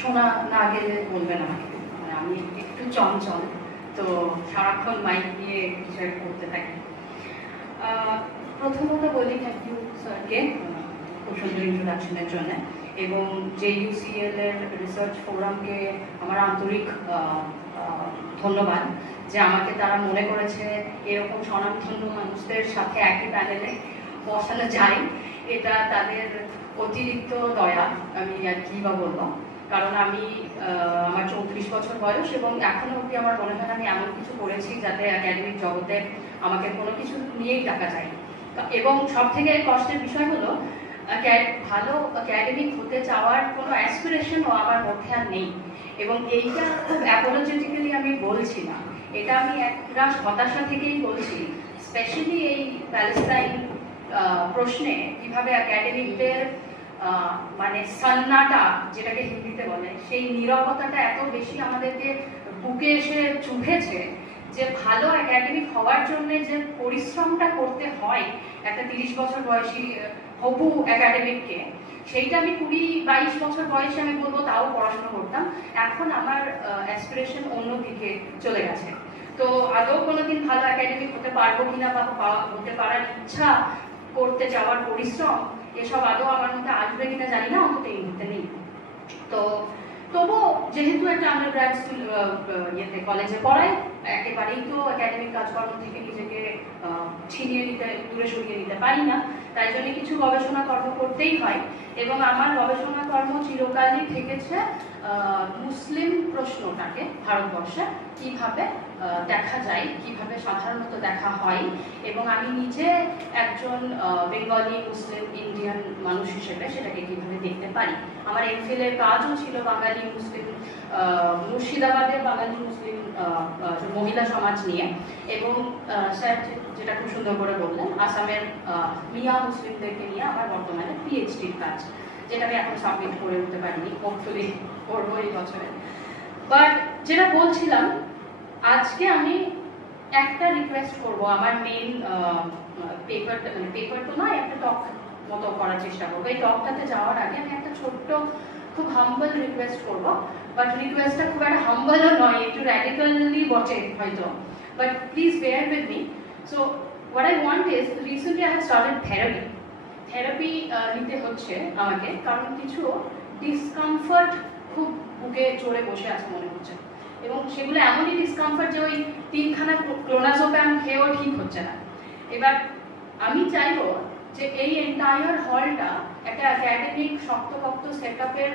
শোনা না গেলে বলবেন আমাকে, মানে আমি একটু চঞ্চল, তো সারাক্ষণ মাইক নিয়ে কিছু একটা করতে থাকি। প্রথমত বলি থ্যাংক ইউ স্যারকে খুব সুন্দর ইন্ট্রোডাকশনের জন্য, এবং যে ইউসিএল এর রিসার্চ ফোরামকে আমার আন্তরিক ধন্যবাদ যে আমাকে তারা মনে করেছে এরকম স্বনামধন্য মানুষদের সাথে একই প্যানেলে বসানো যায়। এটা তাদের অতিরিক্ত দয়া, আমি আর কি বা বলবো, কারণ আমি আমার 34 বছর বয়স এবং এখনো অবধি আমার মনে হয় আমি এমন কিছু করেছি যাতে একাডেমিক জগতে আমাকে কোনো কিছু নিয়েই ডাকা যায়। এবং সব থেকে কষ্টের বিষয় হলো ভালো একাডেমিক হতে চাওয়ার কোনো অ্যাসপিরেশনও আমার মধ্যে আর নেই, এবং এইটা খুব অ্যাপোলজেটিক্যালি আমি বলছি না, এটা আমি একটা হতাশা থেকেই বলছি। স্পেশালি এই প্যালেস্টাইন প্রশ্নে কিভাবে একাডেমিকদের মানে সন্নাটা যেটাকে হিন্দিতে বলে, সেই নীরবতাটা এত বেশি আমাদেরকে বুকে এসে চুভেছে যে ভালো একাডেমিক হওয়ার জন্য যে পরিশ্রমটা করতে হয় একটা 30 বছর বয়সী হবু একাডেমিককে, সেইটা আমি 20-22 বছর বয়সে আমি বলবো তাও পড়াশোনা করতাম। এখন আমার অ্যাসপিরেশন অন্যদিকে চলে গেছে। তো আদৌ কোনোদিন ভালো একাডেমিক হতে পারবো কিনা বা হতে পারার ইচ্ছা, করতে যাওয়ার পরিশ্রম, এসব আদৌ আমার মধ্যে আসবে কিনা জানি না, অন্তত এই মুহূর্তে নেই। তো তবুও যেহেতু একটা আন্ডারগ্র্যাড ইয়েতে কলেজে পড়াই, একেবারেই তো একাডেমিক কাজকর্ম থেকে নিজেকে ছিনিয়ে নিতে, দূরে সরিয়ে নিতে পারি না, তাই জন্য কিছু গবেষণা কর্ম করতেই হয়। এবং আমার গবেষণা কর্ম চিরকালই থেকেছে মুসলিম প্রশ্নটাকে ভারতবর্ষে কিভাবে দেখা যায়, কিভাবে সাধারণত দেখা হয়, এবং আমি নিজে একজন বেঙ্গলি মুসলিম ইন্ডিয়ান মানুষ হিসেবে সেটাকে কিভাবে দেখতে পারি। আমার এমফিলের কাজও ছিল বাঙালি মুসলিম, মুর্শিদাবাদের বাঙালি মুসলিম মহিলা সমাজ নিয়ে, এবং স্যার যেটা খুব সুন্দর করে বললেন আসামের মিয়া মুসলিমদেরকে নিয়ে আমার বর্তমানে পিএইচডির কাজ, যেটা আমি এখন সাবমিট করে উঠতে পারিনি, হোপফুলি করবো এই বছরে। বাট যেটা বলছিলাম, আজকে আমি একটা রিকোয়েস্ট করব, আমার মেইন পেপারটা, মানে পেপার তো নয়, একটা টক মতো করার চেষ্টা করবো। এই টকটাতে যাওয়ার আগে আমি একটা ছোট্ট খুব হাম্বল রিকোয়েস্ট করবো, বাট রিকোয়েস্টটা খুব একটা হাম্বলও নয়, একটু র্যাডিক্যালি বটে হয়তো, but please bear with me. So what I want is, recently I have started therapy নিতে হচ্ছে আমাকে, কারণ কিছু ডিসকমফর্ট খুব বুকে চড়ে বসে আছে মনে হচ্ছে, এবং সেগুলো এমনই ডিসকমফর্ট যে ওই 3খানা ক্লোনাজোপ্যাম খেয়েও ঠিক হচ্ছে না। এবার আমি চাইবো যে এই এন্টায়ার হলটা একটা একাডেমিক শক্তপোক্ত সেটআপের